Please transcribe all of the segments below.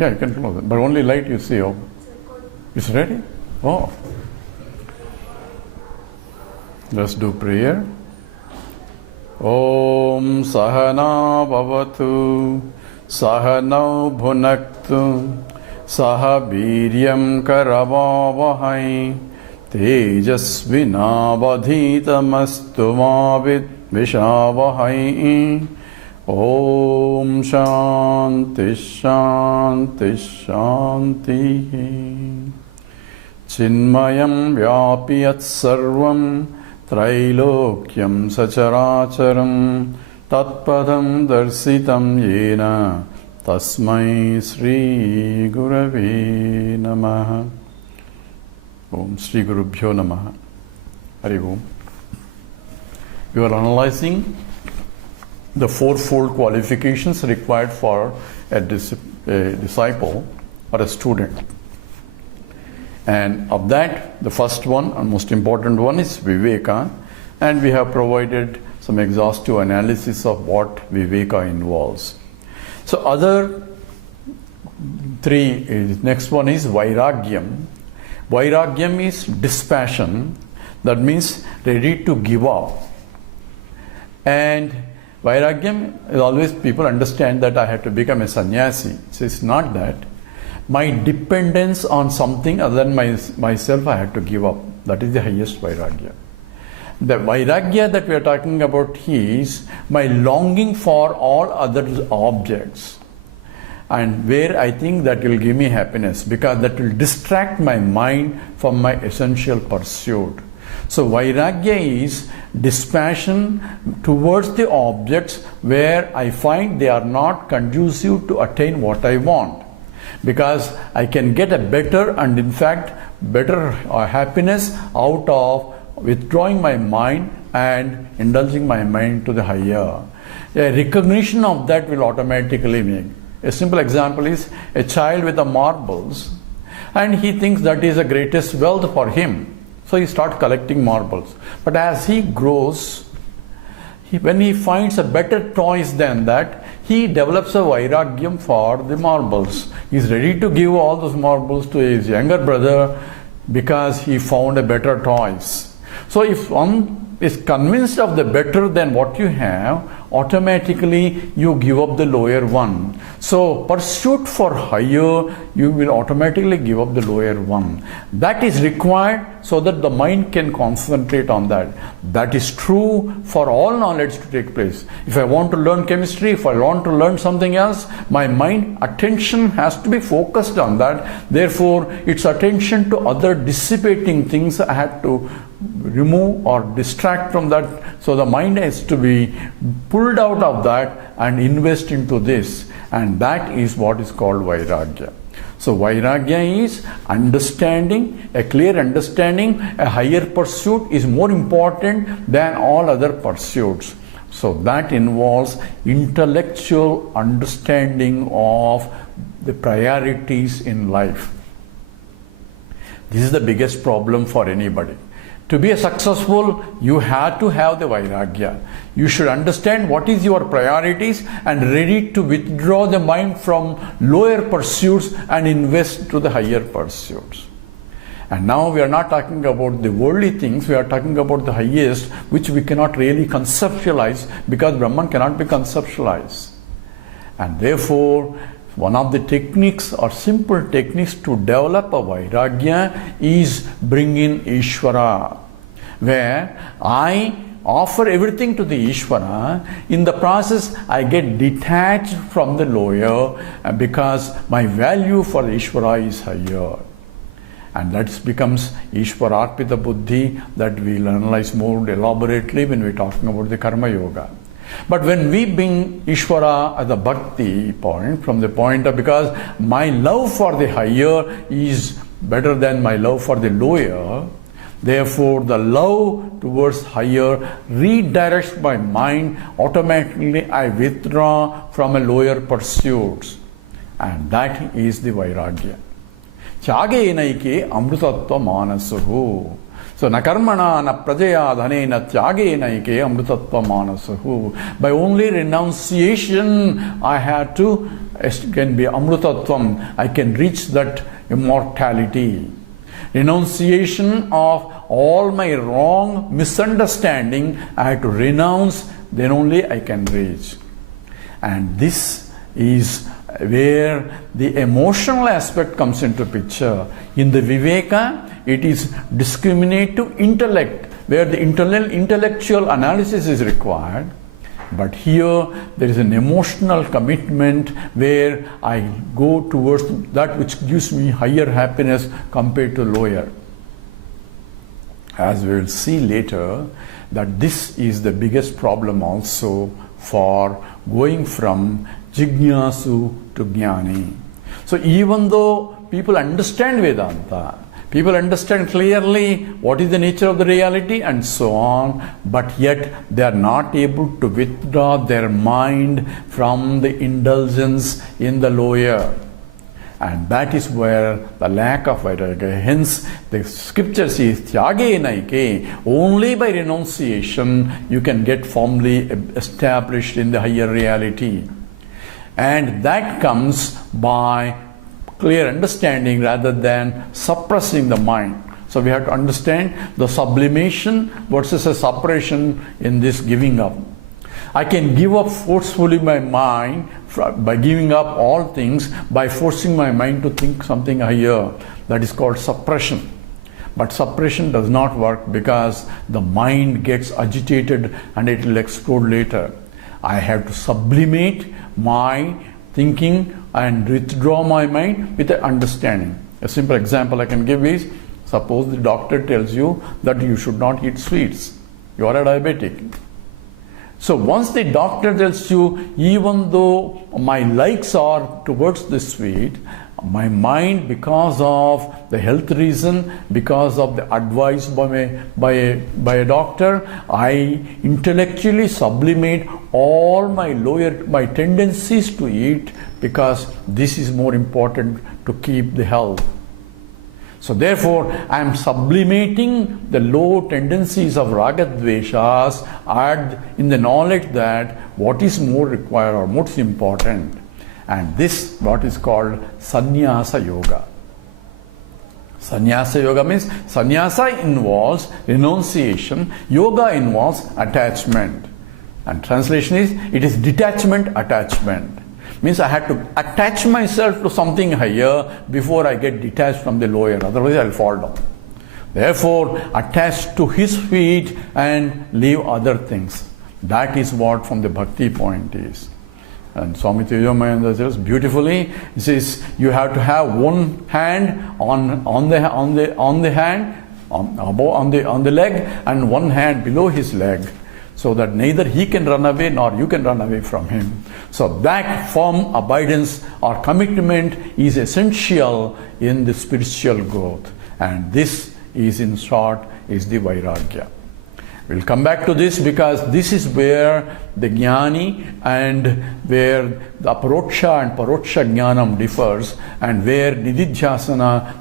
Yeah, you can close it. But only light you see. Oh. It's ready? Oh. Let's do prayer. Om Sahana Bhavatu Sahanau Bhunaktu Saha Viryam Karavavahai Tejasvinavadhitamastu Mavid Vishavahai. Om Shanti Shanti Shanti. Chinmayam Vyapiyat Sarvam Trailokyam Sacharacharam Tatpadam Darsitam Yena Tasmai Sri Gurave Namaha. Om Sri Gurubhyo Namaha. Hari Om. You are analyzing the fourfold qualifications required for a disciple or a student. And of that, the first one and most important one is Viveka, and we have provided some exhaustive analysis of what Viveka involves. So other three, next one is Vairagyam. Vairagyam is dispassion, that means ready to give up. And Vairagyam is always, people understand that I have to become a sannyasi. So it's not that. My dependence on something other than myself I have to give up. That is the highest Vairagya. The Vairagya that we are talking about is my longing for all other objects. And where I think that will give me happiness, because that will distract my mind from my essential pursuit. So Vairagya is dispassion towards the objects where I find they are not conducive to attain what I want. Because I can get a better and in fact better happiness out of withdrawing my mind and indulging my mind to the higher. A recognition of that will automatically make. A simple example is a child with the marbles, and he thinks that is the greatest wealth for him. So he starts collecting marbles. But as he grows, when he finds a better toys than that, he develops a vairagyam for the marbles. He is ready to give all those marbles to his younger brother because he found a better toys. So if one is convinced of the better than what you have, automatically you give up the lower one. So pursuit for higher, you will automatically give up the lower one. That is required so that the mind can concentrate on that. That is true for all knowledge to take place. If I want to learn chemistry, if I want to learn something else, my mind attention has to be focused on that. Therefore, its attention to other dissipating things I have to remove or distract from that. So the mind has to be pulled out of that and invest into this, and that is what is called Vairagya. So Vairagya is understanding, a clear understanding, a higher pursuit is more important than all other pursuits. So that involves intellectual understanding of the priorities in life. This is the biggest problem for anybody. To be successful, you have to have the Vairagya. You should understand what is your priorities and ready to withdraw the mind from lower pursuits and invest to the higher pursuits. And now we are not talking about the worldly things, we are talking about the highest, which we cannot really conceptualize, because Brahman cannot be conceptualized. And therefore, one of the techniques or simple techniques to develop a Vairagya is bring in Ishvara, where I offer everything to the Ishvara. In the process, I get detached from the lower because my value for the Ishvara is higher. And that becomes Ishvararpita Buddhi, that we'll analyze more elaborately when we're talking about the Karma Yoga. But when we bring Ishvara as a bhakti point, from the point of, because my love for the higher is better than my love for the lower, therefore the love towards higher redirects my mind, automatically I withdraw from a lower pursuits. And that is the Vairagya. Chage naike amrutatva manasuhu. So na karmana na prajaya dhanena tyage naike amrutatva manasahu. By only renunciation I had to can be amrutatvam, I can reach that immortality. Renunciation of all my wrong misunderstanding, I have to renounce, then only I can reach. And this is where the emotional aspect comes into picture. In the Viveka, it is discriminative intellect, where the intellectual analysis is required. But here there is an emotional commitment where I go towards that which gives me higher happiness compared to lower. As we will see later, that this is the biggest problem also for going from Jignasu to Jnani. So even though people understand Vedanta, people understand clearly what is the nature of the reality and so on, but yet they are not able to withdraw their mind from the indulgence in the lower. And that is where the lack of Vairagya. Hence, the scripture says, Tyage naike, only by renunciation you can get firmly established in the higher reality. And that comes by clear understanding rather than suppressing the mind. So we have to understand the sublimation versus a suppression in this giving up. I can give up forcefully my mind by giving up all things, by forcing my mind to think something higher. That is called suppression. But suppression does not work because the mind gets agitated and it will explode later. I have to sublimate my thinking and withdraw my mind with an understanding. A simple example I can give is, suppose the doctor tells you that you should not eat sweets. You are a diabetic. So once the doctor tells you, even though my likes are towards the sweet, my mind, because of the health reason, because of the advice by a doctor, I intellectually sublimate all my tendencies to eat, because this is more important to keep the health. So therefore, I am sublimating the low tendencies of ragadveshas in the knowledge that what is more required or most important. And this what is called sannyasa yoga. Sannyasa yoga means sannyasa involves renunciation, yoga involves attachment. And translation is, it is detachment attachment. Means I had to attach myself to something higher before I get detached from the lower, otherwise I'll fall down. Therefore, attach to his feet and leave other things. That is what from the bhakti point is. And Swami Chinmayananda says beautifully, he says you have to have one hand on the leg and one hand below his leg, so that neither he can run away nor you can run away from him. So that firm abidance or commitment is essential in the spiritual growth. And this is, in short, is the Vairagya. We'll come back to this because this is where the Jnani and where the Aparoksha and Paroksha Jnanam differs, and where Nididhyasana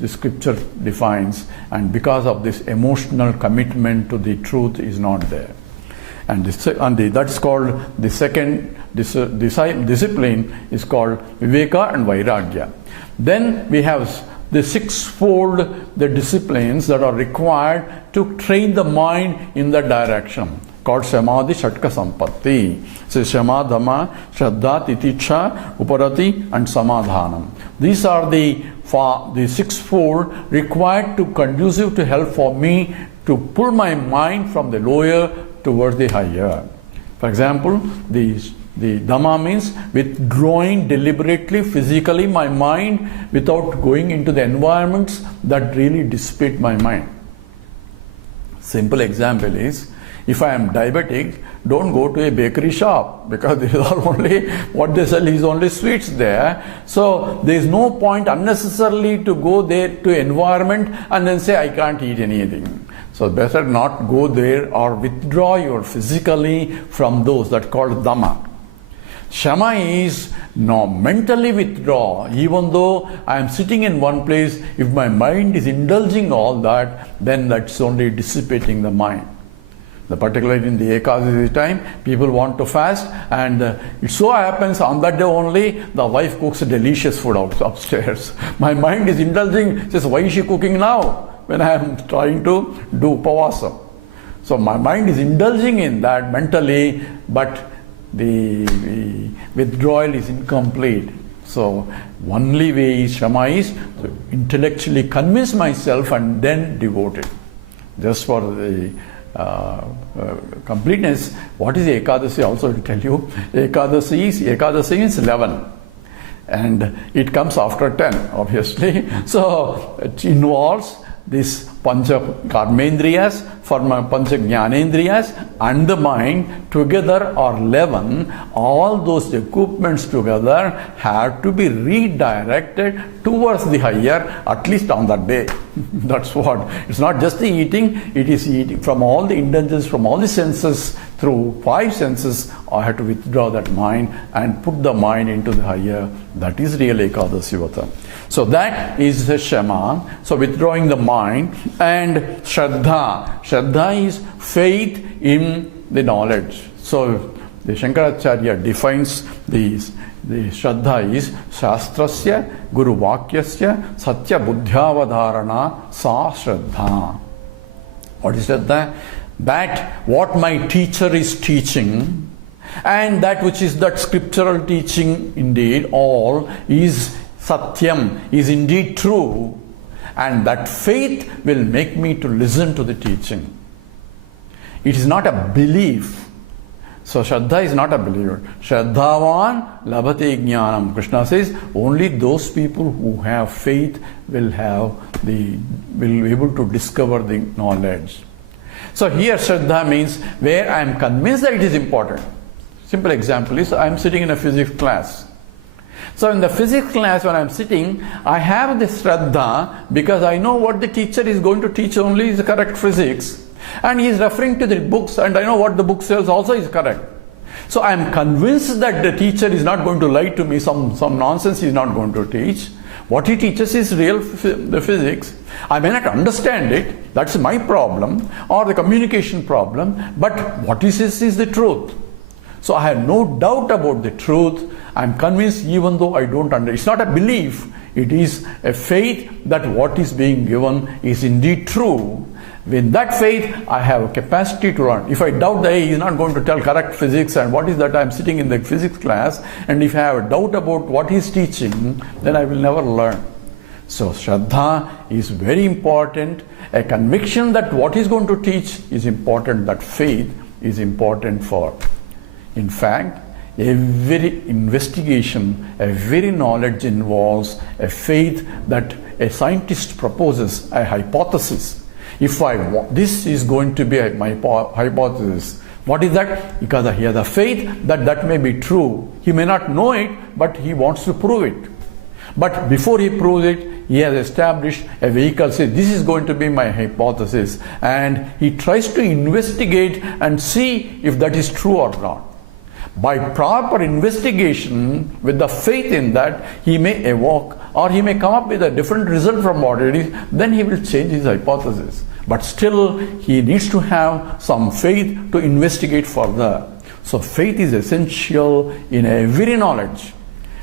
the scripture defines, and because of this emotional commitment to the truth is not there. And that is called the second discipline is called Viveka and Vairagya. Then we have the sixfold the disciplines that are required to train the mind in that direction, called Samadhi Shatka Sampatti. So Shama, Dhamma, Shraddha, Titiksha, Uparati and Samadhanam. These are the sixfold required to conducive to help for me to pull my mind from the lower towards the higher. For example, the Dhamma means withdrawing deliberately, physically my mind without going into the environments that really dissipate my mind. Simple example is, if I am diabetic, don't go to a bakery shop, because these are only, what they sell is only sweets there. So there is no point unnecessarily to go there to environment and then say I can't eat anything. So better not go there or withdraw your physically from those that called Dhamma. Shama is no mentally withdraw, even though I am sitting in one place, if my mind is indulging all that, then that's only dissipating the mind. Particularly in the Ekadasi time, people want to fast, and it so happens on that day only the wife cooks delicious food upstairs. My mind is indulging, says, why is she cooking now when I am trying to do upavasa? So my mind is indulging in that mentally, but the withdrawal is incomplete. So only way is Shama is to intellectually convince myself and then devote it. Just for the completeness, what is the Ekadasi also to tell you? Ekadasi is 11. And it comes after 10, obviously. So it involves this Pancha Karmendriyas, Pancha Jnanendriyas and the mind together are 11. All those equipments together have to be redirected towards the higher, at least on that day. That's what. It's not just the eating, it is eating from all the indulgences, from all the senses, through 5 senses. I have to withdraw that mind and put the mind into the higher. That is real Ekadasi Vata. So that is the Shama. So withdrawing the mind. And Shraddha. Shraddha is faith in the knowledge. So the Shankaracharya defines the Shraddha is Shastrasya Guru Vakyasya Satya Buddhyavadharana Sa Shraddha. What is Shraddha? That what my teacher is teaching, and that which is that scriptural teaching indeed, all is Satyam, is indeed true, and that faith will make me to listen to the teaching. It is not a belief. So Shraddha is not a believer. Shraddhavan labhate jnanam. Krishna says only those people who have faith will be able to discover the knowledge. So here Shraddha means where I am convinced that it is important. Simple example is I am sitting in a physics class. So in the physics class when I am sitting, I have this Shraddha because I know what the teacher is going to teach only is correct physics. And he is referring to the books, and I know what the book says also is correct. So I am convinced that the teacher is not going to lie to me, some nonsense he is not going to teach. What he teaches is real the physics. I may not understand it, that's my problem, or the communication problem, but what he says is the truth. So I have no doubt about the truth. I am convinced even though I don't understand. It's not a belief, it is a faith that what is being given is indeed true. With that faith, I have a capacity to learn. If I doubt that he is not going to tell correct physics and what is that I am sitting in the physics class, and if I have a doubt about what he is teaching, then I will never learn. So Shraddha is very important. A conviction that what he is going to teach is important, that faith is important for. In fact, every investigation, every knowledge involves a faith that a scientist proposes, a hypothesis. If this is going to be my hypothesis, what is that? Because he has a faith that that may be true. He may not know it, but he wants to prove it. But before he proves it, he has established a vehicle, says this is going to be my hypothesis, and he tries to investigate and see if that is true or not. By proper investigation, with the faith in that, he may evoke or he may come up with a different result from what it is, then he will change his hypothesis. But still, he needs to have some faith to investigate further. So faith is essential in every knowledge,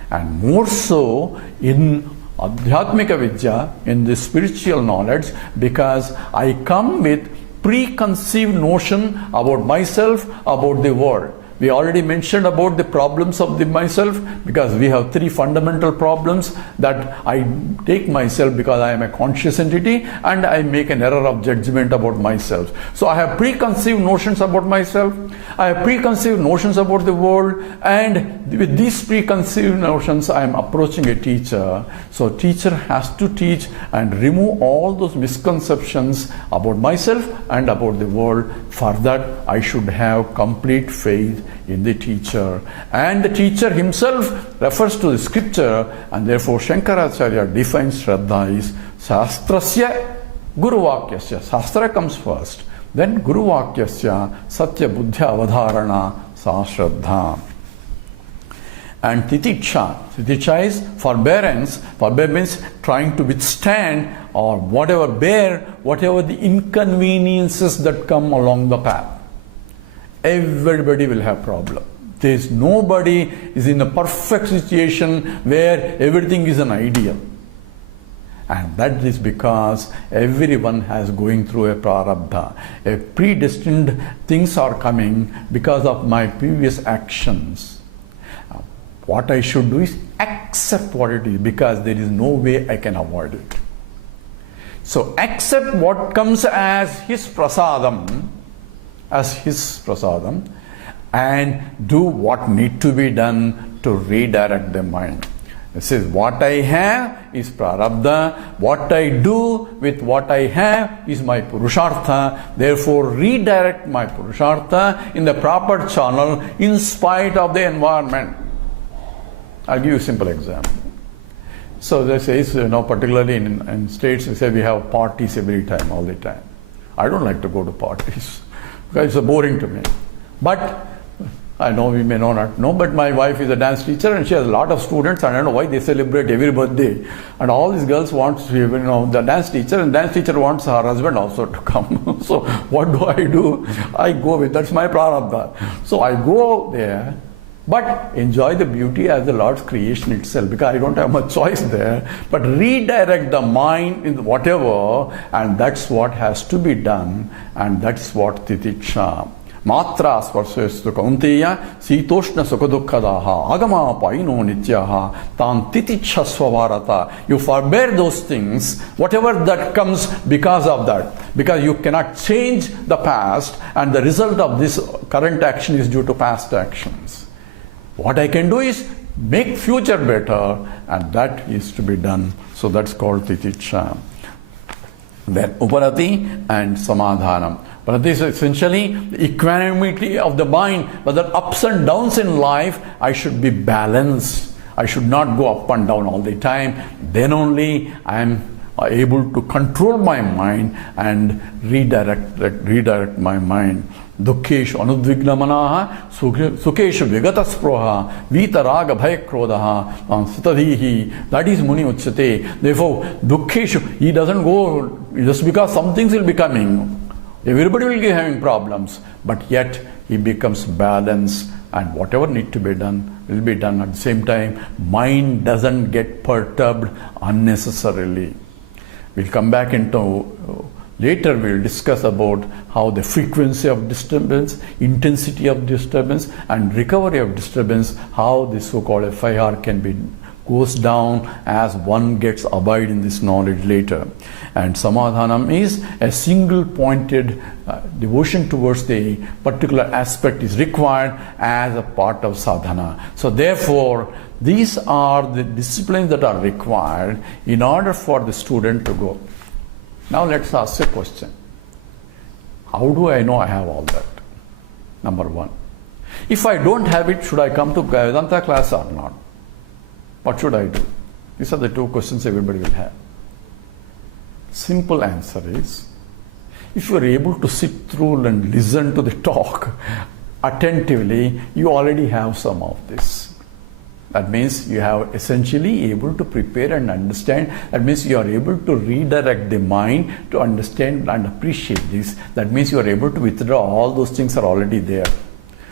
and more so in Adhyatmika Vidya, in the spiritual knowledge, because I come with preconceived notion about myself, about the world. We already mentioned about the problems of the myself, because we have 3 fundamental problems that I take myself because I am a conscious entity and I make an error of judgment about myself. So I have preconceived notions about myself, I have preconceived notions about the world, and with these preconceived notions I am approaching a teacher. So teacher has to teach and remove all those misconceptions about myself and about the world. For that I should have complete faith in the teacher, and the teacher himself refers to the scripture, and therefore Shankaracharya defines Shraddha is Shastrasya Guru Vakyasya. Shastra comes first, then Guru Vakyasya Satya Buddhya Avadharana Sa Shraddha. And Titiksha is forbearance. Forbearance means trying to withstand or bear whatever the inconveniences that come along the path. Everybody will have problem. There's nobody is in a perfect situation where everything is an ideal. And that is because everyone has going through a prarabdha. A predestined things are coming because of my previous actions. What I should do is accept what it is, because there is no way I can avoid it. So accept what comes as his prasadam, and do what need to be done to redirect the mind. It says, what I have is prarabdha, what I do with what I have is my purushartha, therefore redirect my purushartha in the proper channel in spite of the environment. I'll give you a simple example. So they say, particularly in states, they say we have parties every time, all the time. I don't like to go to parties because it's boring to me. But I know we may not know, but my wife is a dance teacher and she has a lot of students, and I don't know why they celebrate every birthday. And all these girls want, the dance teacher, and dance teacher wants her husband also to come. So what do? I go with, that's my prarabdha. So I go there, but enjoy the beauty as the Lord's creation itself, because I don't have much choice there. But redirect the mind in whatever, and that's what has to be done, and that's what titiksha. Matra sparsastu kaunteya sitoshna sukhadukkadaha agama paino nityaha tan titiksha swavarata. You forbear those things, whatever that comes because of that. Because you cannot change the past, and the result of this current action is due to past actions. What I can do is make future better, and that is to be done. So that's called titiksha. Then uparati and samadhanam. But this is essentially the equanimity of the mind. Whether ups and downs in life, I should be balanced. I should not go up and down all the time. Then only I am able to control my mind and redirect my mind. Dukkeshu anudvignamanaha sukeshu vigatasproha vitaraga bhayakrodaha sitadhihi. That is Muni Uchyate. Therefore, dukkeshu, he doesn't go just because some things will be coming. Everybody will be having problems, but yet he becomes balanced, and whatever need to be done will be done. At the same time, mind doesn't get perturbed unnecessarily. We'll come back into later. We'll discuss about how the frequency of disturbance, intensity of disturbance, and recovery of disturbance, how the so-called FIR can be goes down as one gets abide in this knowledge later. And samadhanam is a single pointed devotion towards the particular aspect is required as a part of sadhana. So therefore, these are the disciplines that are required in order for the student to go. Now let's ask a question. How do I know I have all that? Number one. If I don't have it, should I come to Vedanta class or not? What should I do? These are the two questions everybody will have. Simple answer is, if you are able to sit through and listen to the talk attentively, you already have some of this. That means you have essentially able to prepare and understand. That means you are able to redirect the mind to understand and appreciate this. That means you are able to withdraw all those things are already there.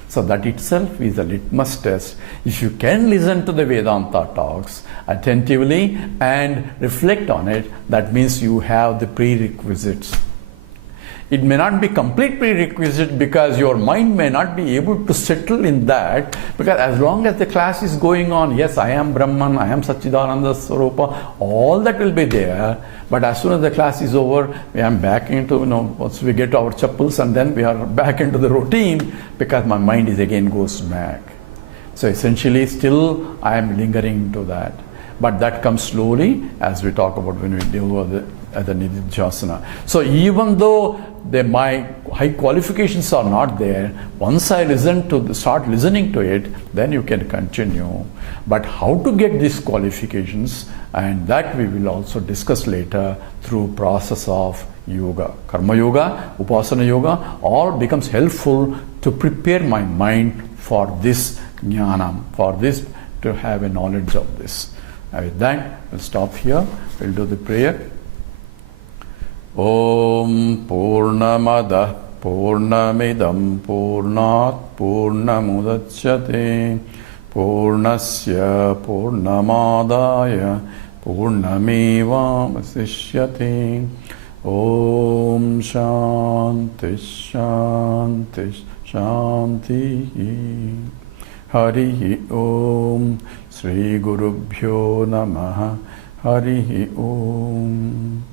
So that itself is a litmus test. If you can listen to the Vedanta talks attentively and reflect on it, that means you have the prerequisites. It may not be complete prerequisite because your mind may not be able to settle in that, because as long as the class is going on, yes, I am Brahman, I am Satchidananda Swarupa, all that will be there. But as soon as the class is over, we are back into, once we get our chappals, and then we are back into the routine, because my mind is again goes back. So essentially still I am lingering to that. But that comes slowly as we talk about when we deal with the Nididhyasana. So even though my high qualifications are not there, once I start listening to it, then you can continue. But how to get these qualifications, and that we will also discuss later through process of yoga. Karma yoga, upasana yoga, all becomes helpful to prepare my mind for this jnanam, for this, to have a knowledge of this. And with that, we'll stop here. We'll do the prayer. Om Purnamada Purnamidam Purnat Purnamudachyate Purnasya Purnamadaya Purnamevavasishyate. Om Shanti Shanti Shanti. Harihi Om. Shri Gurubhyo Namaha. Harihi Om.